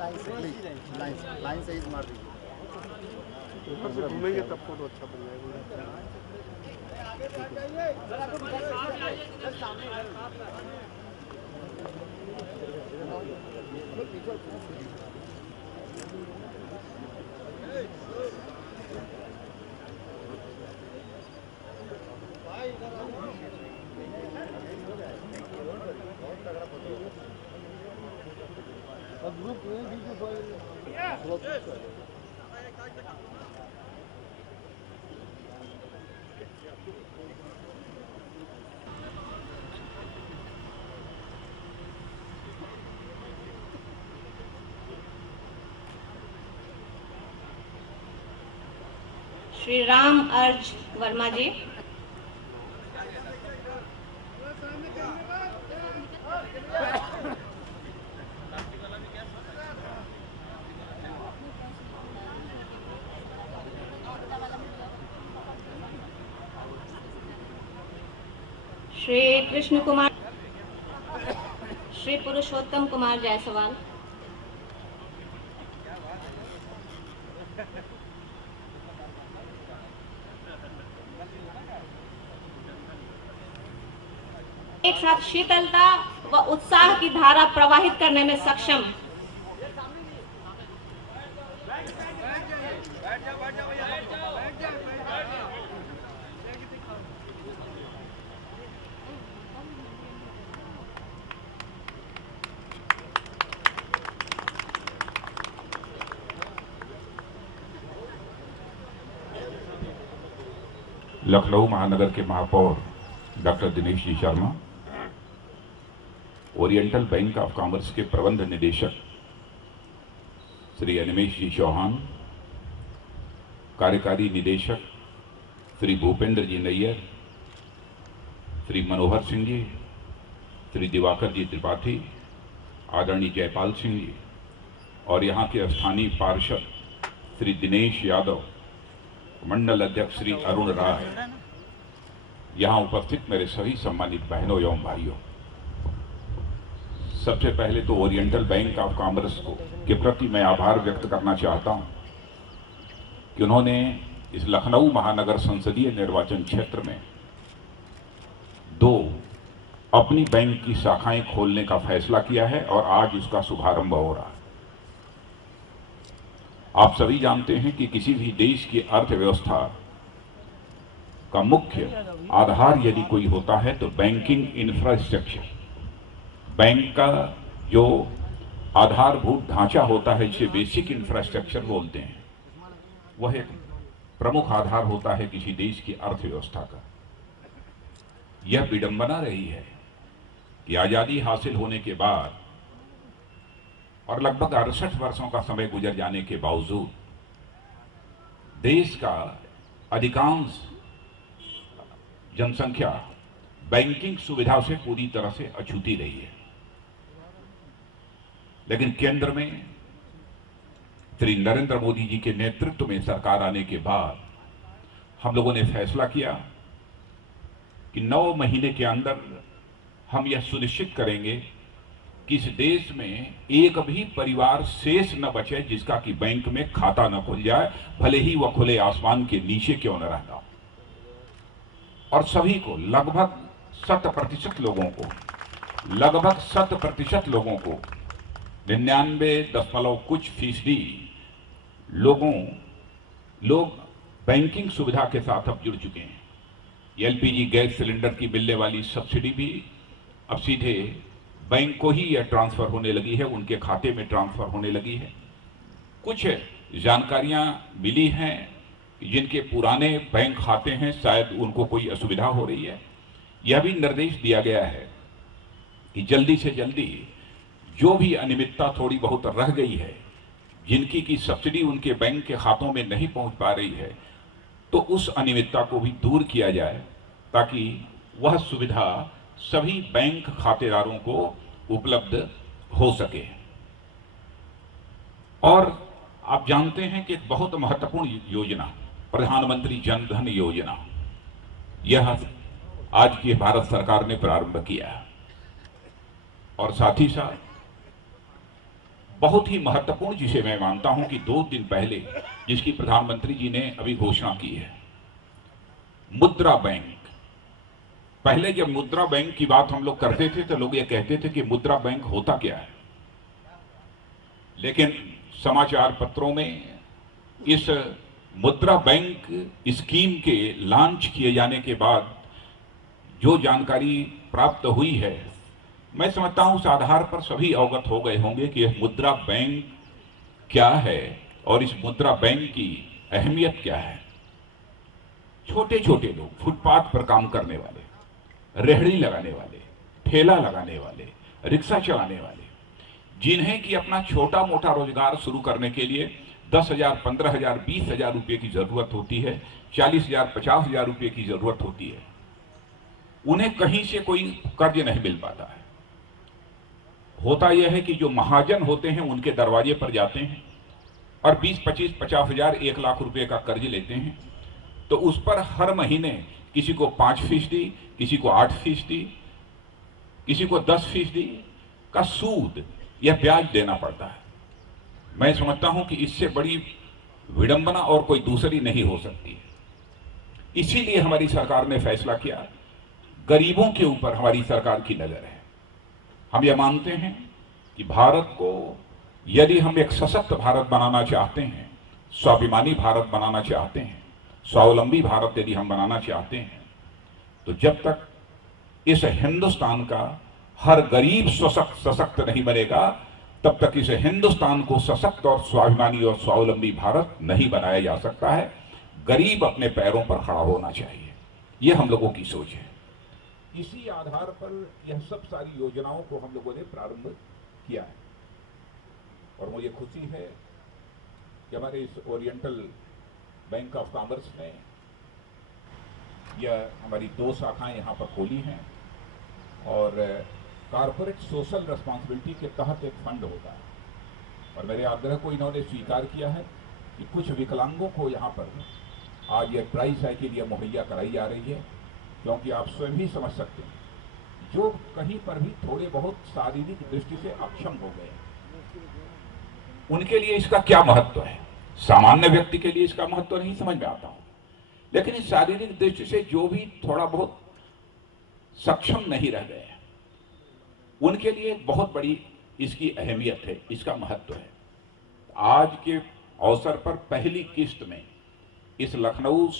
Line से ही मार दीजिए, ऊपर से घूमेंगे तब फोटो अच्छा बन जाएगा। श्री राम अर्ज वर्मा जी। श्री कृष्ण कुमार, श्री पुरुषोत्तम कुमार जायसवाल, एक साथ शीतलता व उत्साह की धारा प्रवाहित करने में सक्षम लखनऊ महानगर के महापौर doctor Dinesh ji Sharma, Oriental Bank of Commerce के प्रबंध निदेशक श्री अनिमेश जी चौहान, कार्यकारी निदेशक श्री भूपेंद्र जी नैयर, श्री मनोहर सिंह जी, श्री दिवाकर जी त्रिपाठी, आदरणीय जयपाल सिंह जी और यहाँ के स्थानीय पार्षद श्री दिनेश यादव, मंडल अध्यक्ष श्री अरुण राय, यहाँ उपस्थित मेरे सभी सम्मानित बहनों एवं भाइयों, सबसे पहले तो ओरिएंटल बैंक ऑफ कॉमर्स को के प्रति मैं आभार व्यक्त करना चाहता हूं कि उन्होंने इस लखनऊ महानगर संसदीय निर्वाचन क्षेत्र में 2 अपनी बैंक की शाखाएं खोलने का फैसला किया है और आज उसका शुभारंभ हो रहा है। आप सभी जानते हैं कि किसी भी देश की अर्थव्यवस्था का मुख्य आधार यदि कोई होता है तो बैंकिंग इंफ्रास्ट्रक्चर, बैंक का जो आधारभूत ढांचा होता है जिसे बेसिक इंफ्रास्ट्रक्चर बोलते हैं, वह एक प्रमुख आधार होता है किसी देश की अर्थव्यवस्था का। यह विडंबना रही है कि आजादी हासिल होने के बाद और लगभग 68 वर्षों का समय गुजर जाने के बावजूद देश का अधिकांश जनसंख्या बैंकिंग सुविधा से पूरी तरह से अछूती रही है। लेकिन केंद्र में श्री नरेंद्र मोदी जी के नेतृत्व में सरकार आने के बाद हम लोगों ने फैसला किया कि 9 महीने के अंदर हम यह सुनिश्चित करेंगे कि इस देश में एक भी परिवार शेष न बचे जिसका कि बैंक में खाता न खुल जाए, भले ही वह खुले आसमान के नीचे क्यों न रहता हो। और सभी को लगभग 100% लोगों को 99 कुछ फीसदी लोग बैंकिंग सुविधा के साथ अब जुड़ चुके हैं। एलपीजी गैस सिलेंडर की मिलने वाली सब्सिडी भी अब सीधे बैंक को ही यह ट्रांसफर होने लगी है, उनके खाते में ट्रांसफर होने लगी है। कुछ जानकारियां मिली हैं जिनके पुराने बैंक खाते हैं शायद उनको कोई असुविधा हो रही है। यह भी निर्देश दिया गया है कि जल्दी से जल्दी जो भी अनियमितता थोड़ी बहुत रह गई है, जिनकी की सब्सिडी उनके बैंक के खातों में नहीं पहुंच पा रही है, तो उस अनियमितता को भी दूर किया जाए ताकि वह सुविधा सभी बैंक खातेदारों को उपलब्ध हो सके। और आप जानते हैं कि एक बहुत महत्वपूर्ण योजना प्रधानमंत्री जन धन योजना, यह आज की भारत सरकार ने प्रारंभ किया है। और साथ ही साथ बहुत ही महत्वपूर्ण, जिसे मैं मानता हूं कि 2 दिन पहले जिसकी प्रधानमंत्री जी ने अभी घोषणा की है, मुद्रा बैंक। पहले जब मुद्रा बैंक की बात हम लोग करते थे तो लोग ये कहते थे कि मुद्रा बैंक होता क्या है, लेकिन समाचार पत्रों में इस मुद्रा बैंक स्कीम के लॉन्च किए जाने के बाद जो जानकारी प्राप्त हुई है, मैं समझता हूं उस आधार पर सभी अवगत हो गए होंगे कि यह मुद्रा बैंक क्या है और इस मुद्रा बैंक की अहमियत क्या है। छोटे छोटे लोग, फुटपाथ पर काम करने वाले, रेहड़ी लगाने वाले, ठेला लगाने वाले, रिक्शा चलाने वाले, जिन्हें कि अपना छोटा मोटा रोजगार शुरू करने के लिए 10,000, 15,000, 20,000 रुपये की जरूरत होती है, 40,000, 50,000 रुपये की जरूरत होती है, उन्हें कहीं से कोई कर्ज नहीं मिल पाता है। होता यह है कि जो महाजन होते हैं उनके दरवाजे पर जाते हैं और 20, 25, 50,000, 1 लाख रुपए का कर्ज लेते हैं, तो उस पर हर महीने किसी को 5%, किसी को 8%, किसी को 10% का सूद या ब्याज देना पड़ता है। मैं समझता हूं कि इससे बड़ी विडंबना और कोई दूसरी नहीं हो सकती। इसीलिए हमारी सरकार ने फैसला किया, गरीबों के ऊपर हमारी सरकार की नजर है। हम यह मानते हैं कि भारत को यदि हम एक सशक्त भारत बनाना चाहते हैं, स्वाभिमानी भारत बनाना चाहते हैं, स्वावलंबी भारत यदि हम बनाना चाहते हैं, तो जब तक इस हिंदुस्तान का हर गरीब सशक्त नहीं बनेगा, तब तक इस हिंदुस्तान को सशक्त और स्वाभिमानी और स्वावलंबी भारत नहीं बनाया जा सकता है। गरीब अपने पैरों पर खड़ा होना चाहिए, यह हम लोगों की सोच है। इसी आधार पर यह सब सारी योजनाओं को हम लोगों ने प्रारंभ किया है और मुझे खुशी है कि हमारे इस ओरिएंटल बैंक ऑफ कॉमर्स ने यह हमारी 2 शाखाएं यहाँ पर खोली हैं और कॉर्पोरेट सोशल रिस्पॉन्सिबिलिटी के तहत एक फंड होता है और मेरे आग्रह को इन्होंने स्वीकार किया है कि कुछ विकलांगों को यहाँ पर आज ये ट्राई साइकिल यह मुहैया कराई जा रही है, क्योंकि आप स्वयं ही समझ सकते हैं, जो कहीं पर भी थोड़े बहुत शारीरिक दृष्टि से अक्षम हो गए, उनके लिए इसका क्या महत्व है। सामान्य व्यक्ति के लिए इसका महत्व नहीं समझ में आता हूं, लेकिन इस शारीरिक दृष्टि से जो भी थोड़ा बहुत सक्षम नहीं रह गए, उनके लिए बहुत बड़ी इसकी अहमियत है, इसका महत्व है। आज के अवसर पर पहली किस्त में इस लखनऊ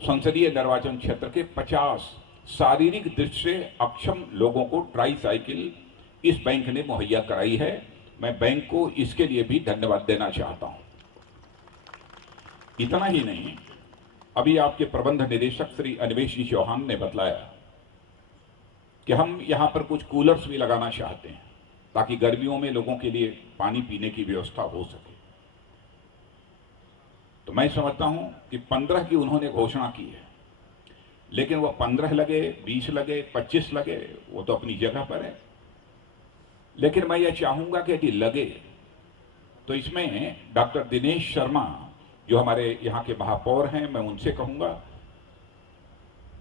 संसदीय निर्वाचन क्षेत्र के 50 शारीरिक दृष्टि से अक्षम लोगों को ट्राई साइकिल इस बैंक ने मुहैया कराई है। मैं बैंक को इसके लिए भी धन्यवाद देना चाहता हूं। इतना ही नहीं, अभी आपके प्रबंध निदेशक श्री अनिमेश जी चौहान ने बतलाया कि हम यहां पर कुछ कूलर्स भी लगाना चाहते हैं ताकि गर्मियों में लोगों के लिए पानी पीने की व्यवस्था हो सके। तो मैं समझता हूं कि 15 की उन्होंने घोषणा की है, लेकिन वह 15 लगे, 20 लगे, 25 लगे, वो तो अपनी जगह पर है, लेकिन मैं यह चाहूंगा कि यदि लगे तो इसमें डॉक्टर दिनेश शर्मा जो हमारे यहाँ के महापौर हैं, मैं उनसे कहूंगा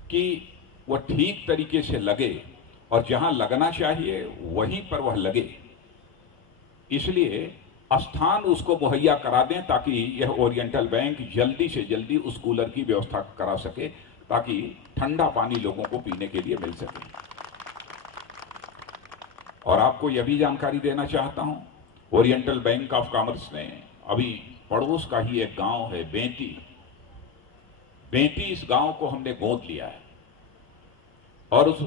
कि वह ठीक तरीके से लगे और जहां लगना चाहिए वहीं पर वह लगे, इसलिए स्थान उसको मुहैया करा दें ताकि यह ओरिएंटल बैंक जल्दी से जल्दी उस कूलर की व्यवस्था करा सके ताकि ठंडा पानी लोगों को पीने के लिए मिल सके। और आपको यह भी जानकारी देना चाहता हूं, ओरिएंटल बैंक ऑफ कॉमर्स ने अभी पड़ोस का ही एक गांव है बेंटी, इस गांव को हमने गोद लिया है और उस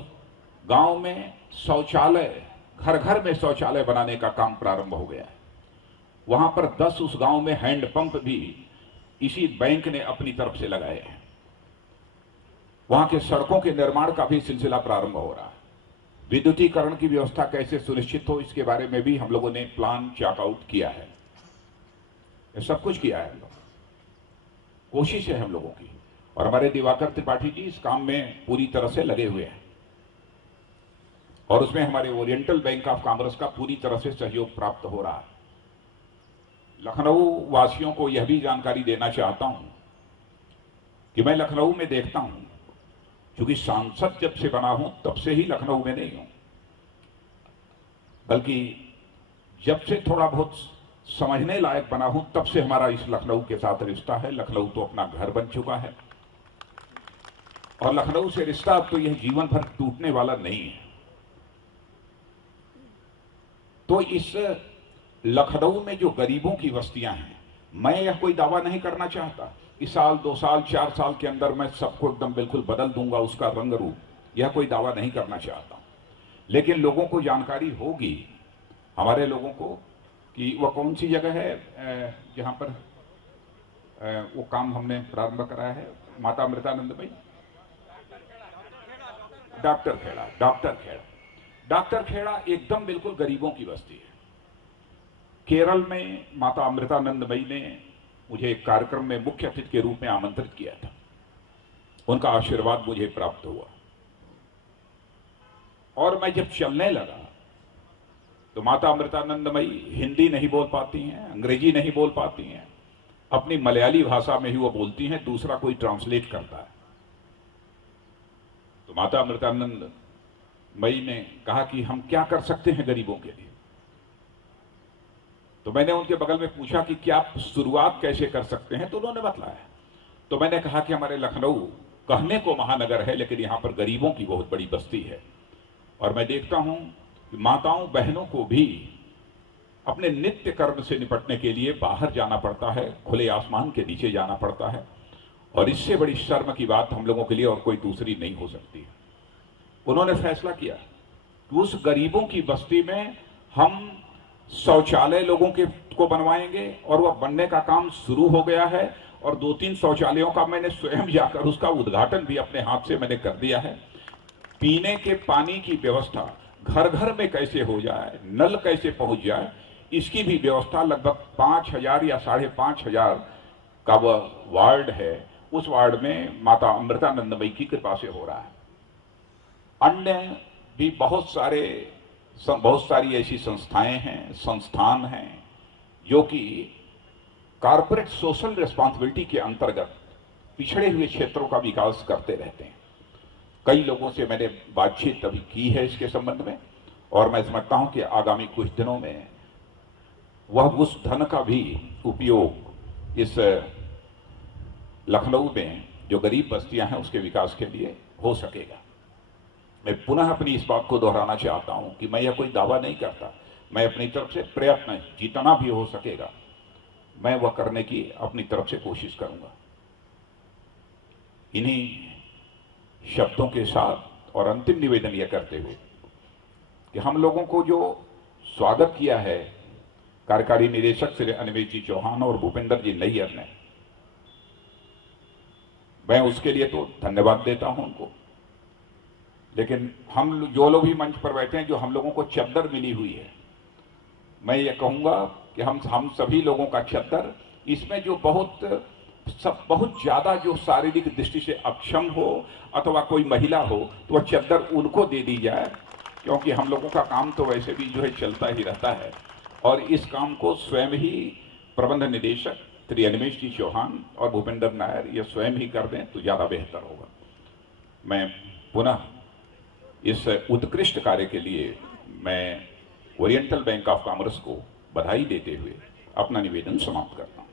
गांव में शौचालय, घर घर में शौचालय बनाने का काम प्रारंभ हो गया है। वहां पर 10 उस गांव में हैंडपंप भी इसी बैंक ने अपनी तरफ से लगाए हैं। वहां के सड़कों के निर्माण का भी सिलसिला प्रारंभ हो रहा है। विद्युतीकरण की व्यवस्था कैसे सुनिश्चित हो, इसके बारे में भी हम लोगों ने प्लान चेक आउट किया है। ये सब कुछ किया है हम लोग, कोशिश है हम लोगों की, और हमारे दिवाकर त्रिपाठी जी इस काम में पूरी तरह से लगे हुए हैं और उसमें हमारे ओरिएंटल बैंक ऑफ कॉमर्स का पूरी तरह से सहयोग प्राप्त हो रहा है। लखनऊ वासियों को यह भी जानकारी देना चाहता हूं कि मैं लखनऊ में देखता हूं, क्योंकि सांसद जब से बना हूं तब से ही लखनऊ में नहीं हूं, बल्कि जब से थोड़ा बहुत समझने लायक बना हूं तब से हमारा इस लखनऊ के साथ रिश्ता है। लखनऊ तो अपना घर बन चुका है और लखनऊ से रिश्ता अब तो यह जीवन भर टूटने वाला नहीं है। तो इस लखनऊ में जो गरीबों की बस्तियां हैं, मैं यह कोई दावा नहीं करना चाहता कि साल 2 साल 4 साल के अंदर मैं सबको एकदम बिल्कुल बदल दूंगा, उसका रंग रूप, यह कोई दावा नहीं करना चाहता। लेकिन लोगों को जानकारी होगी, हमारे लोगों को, कि वह कौन सी जगह है जहां पर वो काम हमने प्रारंभ कराया है, माता अमृतानंदमयी, डॉक्टर खेड़ा एकदम बिल्कुल गरीबों की बस्ती है। केरल में माता अमृतानंदमयी ने मुझे एक कार्यक्रम में मुख्य अतिथि के रूप में आमंत्रित किया था। उनका आशीर्वाद मुझे प्राप्त हुआ और मैं जब चलने लगा तो माता अमृतानंदमयी हिंदी नहीं बोल पाती हैं, अंग्रेजी नहीं बोल पाती हैं, अपनी मलयाली भाषा में ही वो बोलती हैं, दूसरा कोई ट्रांसलेट करता है। तो माता अमृतानंदमयी ने कहा कि हम क्या कर सकते हैं गरीबों के लिए। तो मैंने उनके बगल में पूछा कि क्या आप शुरुआत कैसे कर सकते हैं, तो उन्होंने बतलाया। तो मैंने कहा कि हमारे लखनऊ कहने को महानगर है, लेकिन यहां पर गरीबों की बहुत बड़ी बस्ती है और मैं देखता हूं कि माताओं बहनों को भी अपने नित्य कर्म से निपटने के लिए बाहर जाना पड़ता है, खुले आसमान के नीचे जाना पड़ता है और इससे बड़ी शर्म की बात हम लोगों के लिए और कोई दूसरी नहीं हो सकती। उन्होंने फैसला किया कि उस गरीबों की बस्ती में हम शौचालय लोगों को बनवाएंगे और वह बनने का काम शुरू हो गया है और 2-3 शौचालयों का मैंने स्वयं जाकर उसका उद्घाटन भी अपने हाथ से मैंने कर दिया है। पीने के पानी की व्यवस्था घर घर में कैसे हो जाए, नल कैसे पहुंच जाए, इसकी भी व्यवस्था लगभग 5000 या 5500 का वह वार्ड है, उस वार्ड में माता अमृतानंदमयी की कृपा से हो रहा है। अन्य भी बहुत सारी ऐसी संस्थाएं हैं, संस्थान हैं जो कि कॉर्पोरेट सोशल रिस्पॉन्सिबिलिटी के अंतर्गत पिछड़े हुए क्षेत्रों का विकास करते रहते हैं। कई लोगों से मैंने बातचीत अभी की है इसके संबंध में और मैं समझता हूं कि आगामी कुछ दिनों में वह उस धन का भी उपयोग इस लखनऊ में जो गरीब बस्तियां हैं उसके विकास के लिए हो सकेगा। मैं पुनः अपनी इस बात को दोहराना चाहता हूं कि मैं यह कोई दावा नहीं करता, मैं अपनी तरफ से प्रयत्न जितना भी हो सकेगा मैं वह करने की अपनी तरफ से कोशिश करूंगा। इन्हीं शब्दों के साथ और अंतिम निवेदन यह करते हुए कि हम लोगों को जो स्वागत किया है कार्यकारी निदेशक श्री अनिमेश जी चौहान और भूपेंद्र जी नैयर ने, मैं उसके लिए तो धन्यवाद देता हूं उनको। लेकिन हम जो लोग भी मंच पर बैठे हैं, जो हम लोगों को चद्दर मिली हुई है, मैं ये कहूंगा कि हम सभी लोगों का चद्दर, इसमें जो बहुत ज्यादा जो शारीरिक दृष्टि से अक्षम हो अथवा कोई महिला हो तो वह चद्दर उनको दे दी जाए, क्योंकि हम लोगों का काम तो वैसे भी जो है चलता ही रहता है और इस काम को स्वयं ही प्रबंध निदेशक श्री अनिमेश जी चौहान और भूपेंद्र नायर ये स्वयं ही कर दें तो ज्यादा बेहतर होगा। मैं पुनः इस उत्कृष्ट कार्य के लिए मैं ओरिएंटल बैंक ऑफ कॉमर्स को बधाई देते हुए अपना निवेदन समाप्त करता हूं।